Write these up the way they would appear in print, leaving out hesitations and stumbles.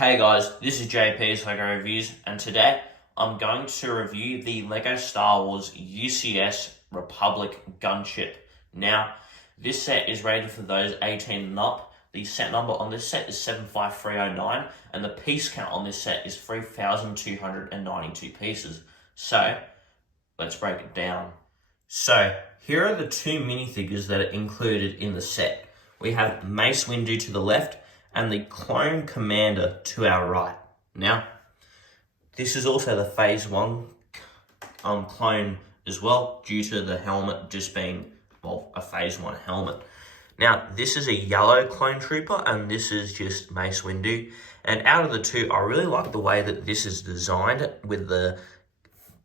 Hey guys, this is JP's LEGO Reviews, and today I'm going to review the LEGO Star Wars UCS Republic Gunship. Now, this set is rated for those 18 and up. The set number on this set is 75309, and the piece count on this set is 3,292 pieces. So, let's break it down. So, here are the two minifigures that are included in the set. We have Mace Windu to the left, and the Clone Commander to our right. Now, this is also the Phase 1 clone as well, due to the helmet just being, well, a Phase 1 helmet. Now, this is a yellow clone trooper, and this is just Mace Windu. And out of the two, I really like the way that this is designed with the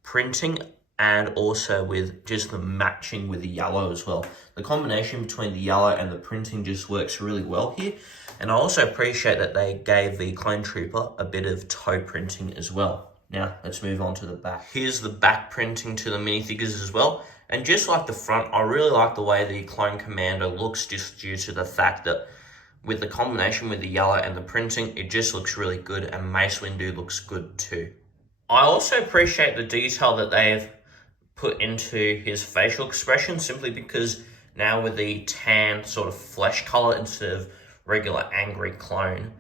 printing and also with just the matching with the yellow as well. The combination between the yellow and the printing just works really well here. And I also appreciate that they gave the Clone Trooper a bit of toe printing as well. Now, let's move on to the back. Here's the back printing to the minifigures as well. And just like the front, I really like the way the Clone Commander looks, just due to the fact that with the combination with the yellow and the printing, it just looks really good, and Mace Windu looks good too. I also appreciate the detail that they've put into his facial expression, simply because now with the tan sort of flesh color instead of regular angry clone,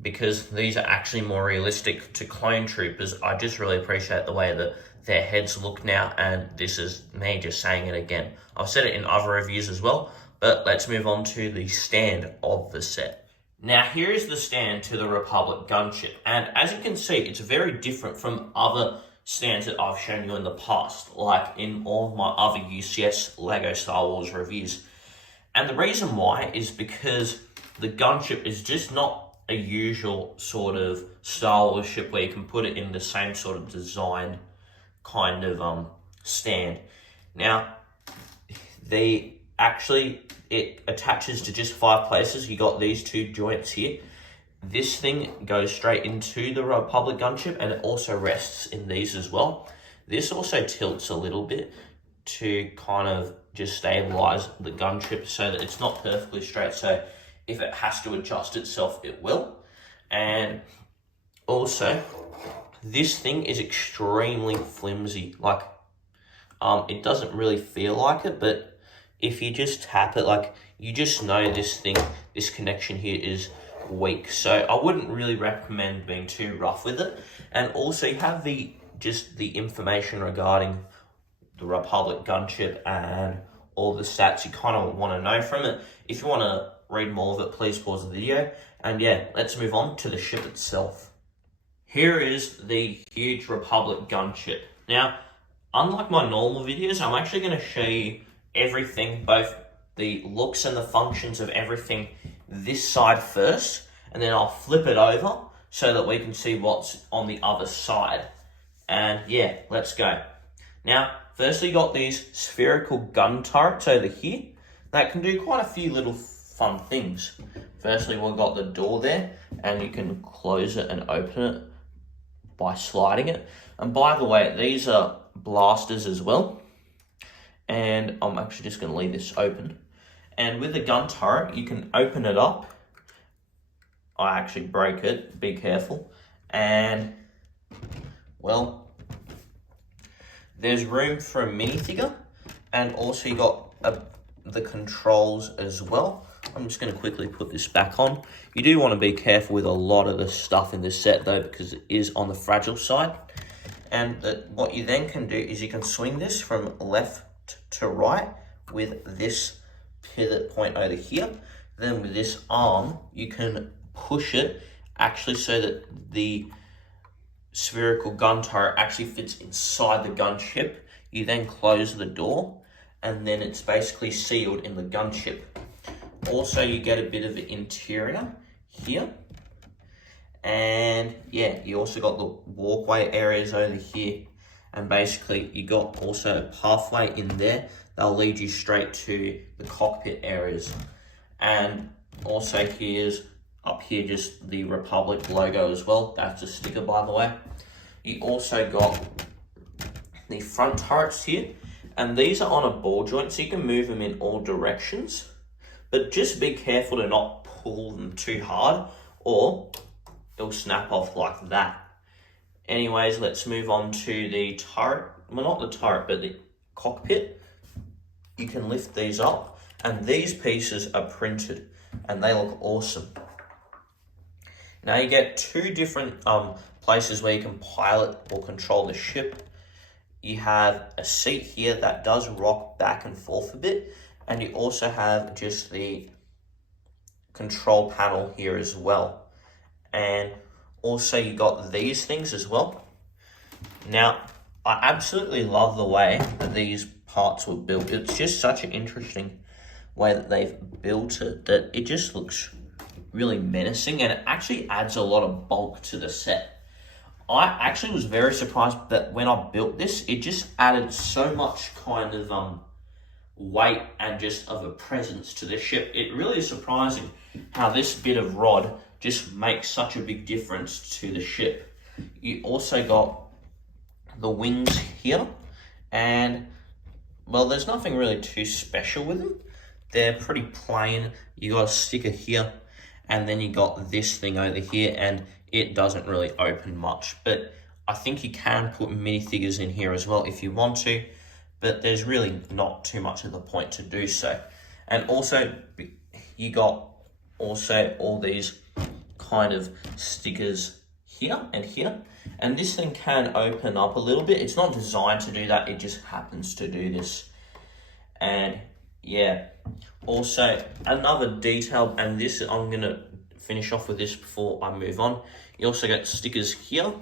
because these are actually more realistic to clone troopers. I just really appreciate the way that their heads look now, and this is me just saying it again. I've said it in other reviews as well, but let's move on to the stand of the set. Now, here is the stand to the Republic Gunship, and as you can see, it's very different from other stands that I've shown you in the past, like in all of my other UCS LEGO Star Wars reviews. And the reason why is because the gunship is just not a usual sort of Star Wars ship where you can put it in the same sort of design kind of stand. Now, it attaches to just 5 places. You got these 2 joints here. This thing goes straight into the Republic Gunship, and it also rests in these as well. This also tilts a little bit to kind of just stabilize the gunship so that it's not perfectly straight. So if it has to adjust itself, it will. And also, this thing is extremely flimsy. Like, it doesn't really feel like it, but if you just tap it, like, you just know this connection here is weak. So I wouldn't really recommend being too rough with it. And also, you have the information regarding the Republic Gunship and all the stats you kind of want to know from it. If you want to read more of it, please pause the video. And yeah, let's move on to the ship itself. Here is the huge Republic Gunship. Now, unlike my normal videos, I'm actually going to show you everything, both the looks and the functions of everything this side first, and then I'll flip it over so that we can see what's on the other side. And yeah, let's go. Now, firstly, you got these spherical gun turrets over here that can do quite a few little fun things. Firstly, we've got the door there, and you can close it and open it by sliding it. And by the way, these are blasters as well. And I'm actually just going to leave this open. And with the gun turret, you can open it up. I actually break it, be careful. And, well, there's room for a minifigure. And also you got the controls as well. I'm just going to quickly put this back on. You do want to be careful with a lot of the stuff in this set though, because it is on the fragile side. And what you then can do is you can swing this from left to right with this pivot point over here. Then with this arm, you can push it actually so that the spherical gun turret actually fits inside the gunship. You then close the door, and then it's basically sealed in the gunship. Also, you get a bit of the interior here. And yeah, you also got the walkway areas over here. And basically, you got also a pathway in there that'll lead you straight to the cockpit areas. And also up here, just the Republic logo as well. That's a sticker, by the way. You also got the front turrets here. And these are on a ball joint, so you can move them in all directions. But just be careful to not pull them too hard, or it'll snap off like that. Anyways, let's move on to the turret. Well, not the turret, but the cockpit. You can lift these up, and these pieces are printed, and they look awesome. Now you get two different places where you can pilot or control the ship. You have a seat here that does rock back and forth a bit, and you also have just the control panel here as well. And also you got these things as well. Now, I absolutely love the way that these parts were built. It's just such an interesting way that they've built it, that it just looks really menacing, and it actually adds a lot of bulk to the set. I actually was very surprised that when I built this, it just added so much kind of weight and just of a presence to the ship. It really is surprising how this bit of rod just makes such a big difference to the ship. You also got the wings here, and well, there's nothing really too special with them. They're pretty plain. You got a sticker here, and then you got this thing over here, and it doesn't really open much. But I think you can put minifigures in here as well if you want to, but there's really not too much of the point to do so. And also, you got also all these kind of stickers here and here. And this thing can open up a little bit. It's not designed to do that, it just happens to do this. And yeah, also another detail, and this I'm gonna finish off with this before I move on. You also got stickers here,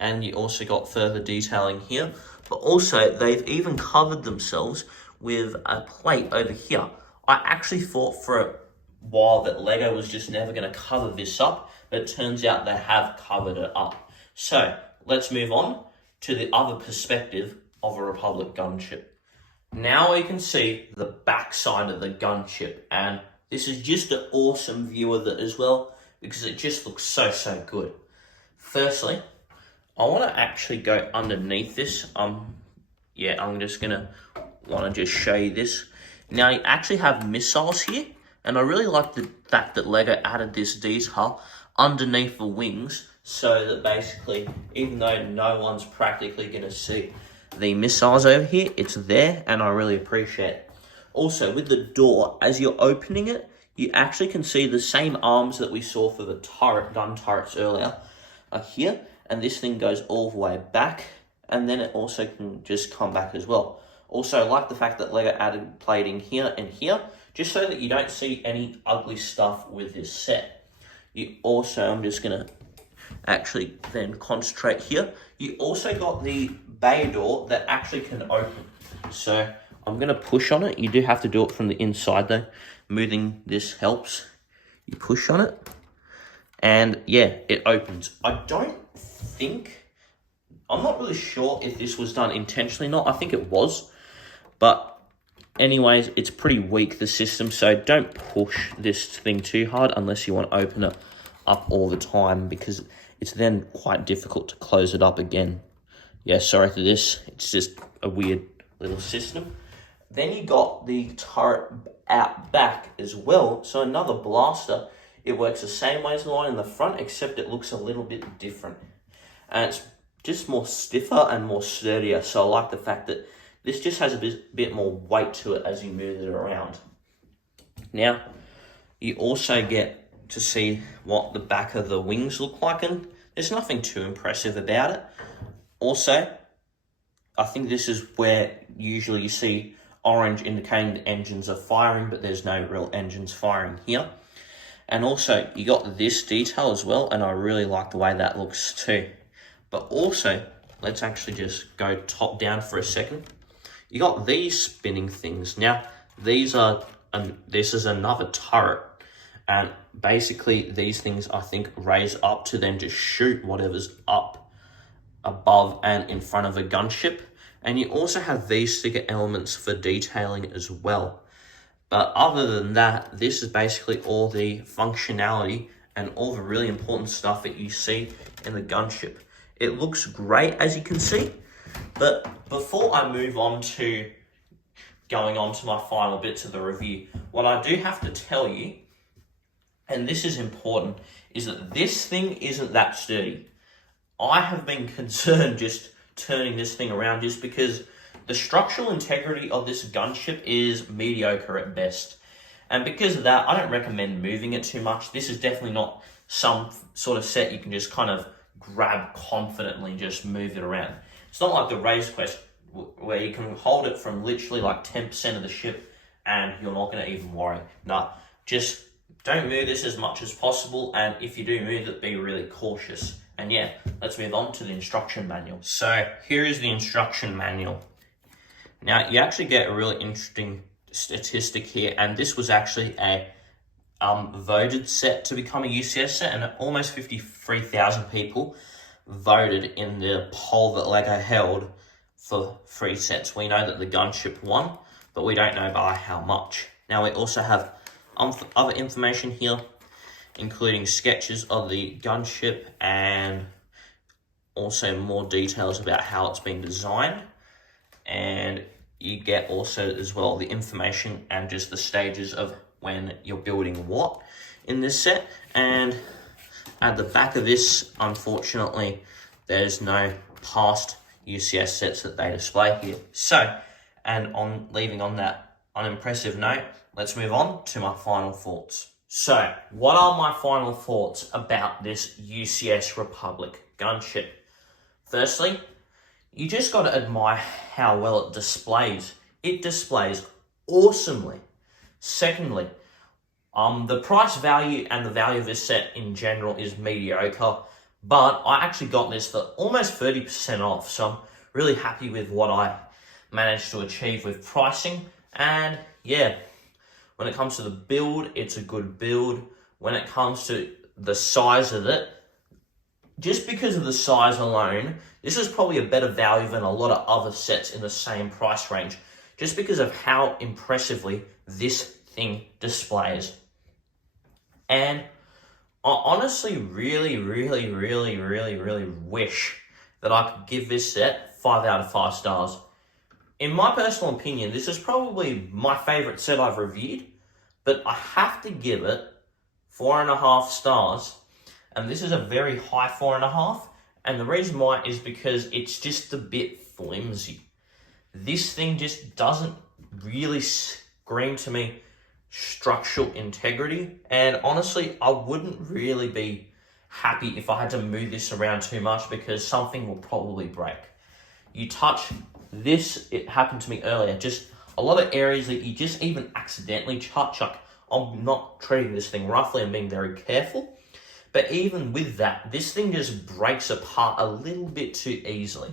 and you also got further detailing here, but also they've even covered themselves with a plate over here. I actually thought for a while that Lego was just never going to cover this up, but it turns out they have covered it up. So let's move on to the other perspective of a Republic gunship. Now we can see the back side of the gunship, and this is just an awesome view of it as well, because it just looks so good. Firstly, I want to actually go underneath this. Yeah, I'm just gonna want to just show you this. Now you actually have missiles here, and I really like the fact that Lego added this detail underneath the wings, so that basically, even though no one's practically gonna see the missiles over here, it's there, and I really appreciate it. Also, with the door, as you're opening it, you actually can see the same arms that we saw for the gun turrets earlier are here, and this thing goes all the way back, and then it also can just come back as well. Also, I like the fact that Lego added plating here and here, just so that you don't see any ugly stuff with this set. You also, I'm just gonna actually then concentrate here. You also got the bay door that actually can open. So I'm gonna push on it. You do have to do it from the inside though. Moving this helps. You push on it, and yeah, it opens. I'm not really sure if this was done intentionally or not. I think it was, but anyways, it's pretty weak, the system, so don't push this thing too hard unless you want to open it up all the time, because it's then quite difficult to close it up again. Yeah, sorry for this. It's just a weird little system. Then you got the turret out back as well. So another blaster. It works the same way as the one in the front, except it looks a little bit different. And it's just more stiffer and more sturdier. So I like the fact that this just has a bit more weight to it as you move it around. Now, you also get to see what the back of the wings look like, and there's nothing too impressive about it. Also, I think this is where usually you see orange indicating the engines are firing, but there's no real engines firing here. And also, you got this detail as well, and I really like the way that looks too. But also, let's actually just go top down for a second. You got these spinning things. Now, this is another turret, and basically these things, I think, raise up to then just shoot whatever's up above and in front of a gunship. And you also have these sticker elements for detailing as well. But other than that, this is basically all the functionality and all the really important stuff that you see in the gunship. It looks great, as you can see. But before I move on to going on to my final bits of the review, what I do have to tell you and this is important, is that this thing isn't that sturdy. I have been concerned just turning this thing around just because the structural integrity of this gunship is mediocre at best. And because of that, I don't recommend moving it too much. This is definitely not some sort of set you can just kind of grab confidently and just move it around. It's not like the Razorcrest where you can hold it from literally like 10% of the ship and you're not going to even worry. No, just don't move this as much as possible, and if you do move it, be really cautious. And yeah, let's move on to the instruction manual. So here is the instruction manual. Now you actually get a really interesting statistic here, and this was actually a voted set to become a UCS set, and almost 53,000 people voted in the poll that LEGO held for 3 sets. We know that the Gunship won, but we don't know by how much. Now we also have other information here, including sketches of the gunship and also more details about how it's been designed. And you get also as well the information and just the stages of when you're building what in this set. And at the back of this, unfortunately, there's no past UCS sets that they display here. So, and on leaving on that unimpressive note, let's move on to my final thoughts. So, what are my final thoughts about this UCS Republic gunship? Firstly, you just got to admire how well it displays. It displays awesomely. Secondly, the price value and the value of this set in general is mediocre, but I actually got this for almost 30% off, so I'm really happy with what I managed to achieve with pricing. And yeah, when it comes to the build, it's a good build. When it comes to the size of it, just because of the size alone, this is probably a better value than a lot of other sets in the same price range, just because of how impressively this thing displays. And I honestly really wish that I could give this set 5 out of 5 stars. In my personal opinion, this is probably my favourite set I've reviewed, but I have to give it 4.5 stars, and this is a very high 4.5, and the reason why is because it's just a bit flimsy. This thing just doesn't really scream to me structural integrity, and honestly, I wouldn't really be happy if I had to move this around too much because something will probably break. You touch this, it happened to me earlier, just a lot of areas that you just even accidentally touch. I'm not treating this thing roughly, I'm being very careful, but even with that, this thing just breaks apart a little bit too easily.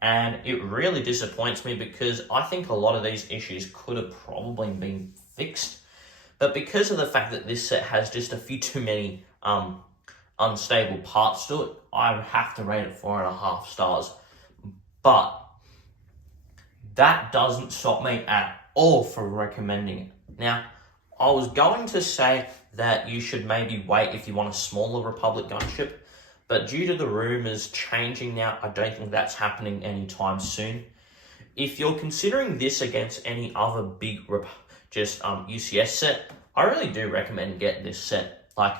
And it really disappoints me because I think a lot of these issues could have probably been fixed. But because of the fact that this set has just a few too many unstable parts to it, I would have to rate it 4.5 stars. But that doesn't stop me at all from recommending it. Now, I was going to say that you should maybe wait if you want a smaller Republic gunship, but due to the rumours changing now, I don't think that's happening anytime soon. If you're considering this against any other big UCS set, I really do recommend getting this set. Like,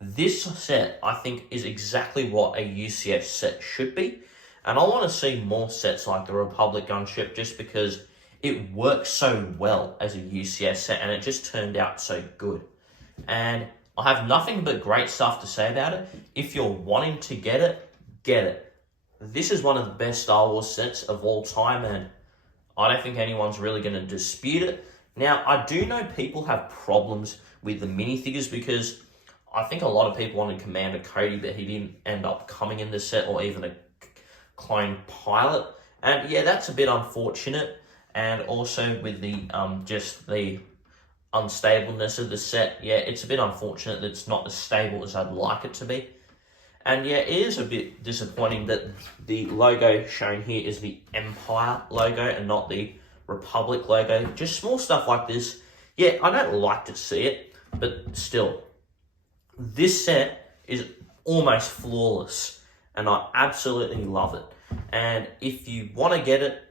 this set, I think, is exactly what a UCS set should be. And I want to see more sets like the Republic gunship just because it works so well as a UCS set and it just turned out so good. And I have nothing but great stuff to say about it. If you're wanting to get it, get it. This is one of the best Star Wars sets of all time, and I don't think anyone's really going to dispute it. Now, I do know people have problems with the minifigures because I think a lot of people wanted Commander Cody, but he didn't end up coming in the set, or even a clone pilot. And yeah, that's a bit unfortunate. And also with the just the unstableness of the set, yeah, it's a bit unfortunate that it's not as stable as I'd like it to be. And yeah, it is a bit disappointing that the logo shown here is the Empire logo and not the Republic logo. Just small stuff like this. Yeah, I don't like to see it, but still, this set is almost flawless, and I absolutely love it. And if you want to get it,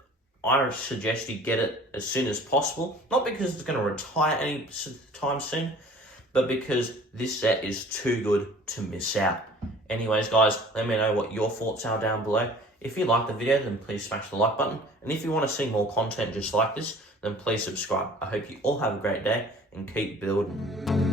I suggest you get it as soon as possible. Not because it's going to retire any time soon, but because this set is too good to miss out. Anyways, guys, let me know what your thoughts are down below. If you like the video, then please smash the like button. And if you want to see more content just like this, then please subscribe. I hope you all have a great day and keep building.